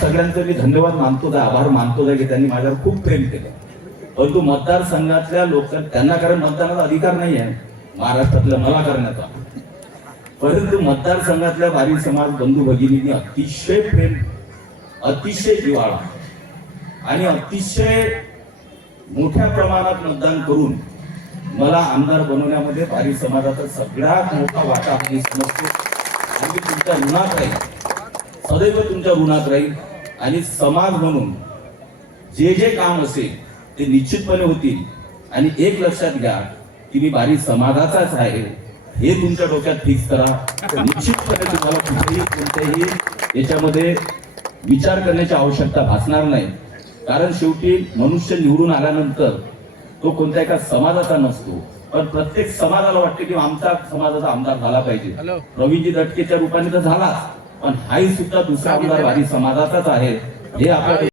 सगळ्यांचं मी धन्यवाद मानतो जा आभार मानतो जा की त्यांनी माझ्यावर खूप प्रेम केलं. परंतु मतदारसंघातल्या लोक त्यांना कारण मतदानाचा अधिकार नाही आहे. महाराष्ट्रातल्या मला करण्याचा परंतु मतदारसंघातल्या भारी समाज बंधू भगिनींनी अतिशय प्रेम अतिशय जिवाळा आणि अतिशय मोठ्या प्रमाणात मतदान करून मला आमदार बनवण्यामध्ये भारी समाजाचा सगळ्यात मोठा वाटा मी समजतो. आणि तुमच्या ऋणात राहील सदैव तुमच्या ऋणात राहील आणि समाज म्हणून जे जे काम असेल ते निश्चितपणे होतील. आणि एक लक्षात घ्या की मी भारी समाजाचाच आहे. हे तुमच्या डोक्यात फिक्स करा. निश्चितपणे तुम्हाला कुठेही कोणत्याही याच्यामध्ये विचार करण्याची आवश्यकता भासणार नाही. कारण शेवटी मनुष्य निवडून आल्यानंतर तो कोणत्या एका समाजाचा नसतो. पण प्रत्येक समाजाला वाटते की आमचा समाजाचा आमदार झाला पाहिजे. रवीजी दटकेच्या रूपाने तर झाला पण हाही सुद्धा दुसरा आमदार भारी समाजाचाच आहे. हे आपल्या